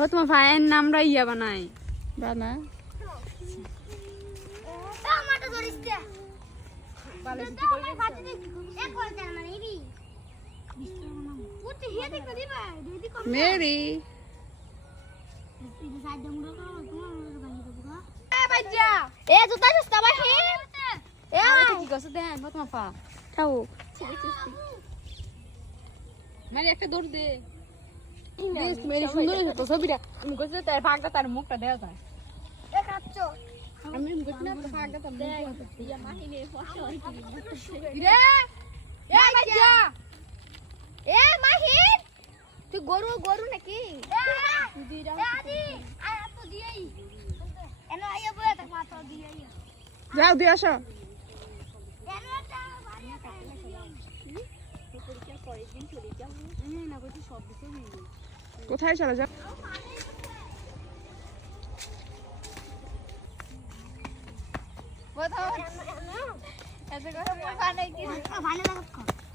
তোমার ভাইয়ের নামরা ইয়া বানাই বানা মেরি এ জুতা সস্তা বাহি এ কি করছ দেন তোমার পা খাও মানে একটা দৌড় দে বেশ মেরি সুন্দর হয়েছে তো ছবিটা আমি কইছি তার ভাগটা তার মুখটা দেওয়া যায় এ কাচ্চো আমি কইছি না তো ভাগটা তার মুখ ইয়া মাহিনে ফসল রে এ মাইজা এ মাহিন তুই গরু গরু নাকি এ আদি আয় তো দিয়েই এনো আইয়া বলে তা মাথা দিয়েই যাও দিয়ে আসো এনোটা বাড়িয়া খাই পরীক্ষা করে দিন চলে যাও না কইছি সব দিতে মিলে কোথায় চলে যাও বলো এত করে বানাই কি ভালো লাগত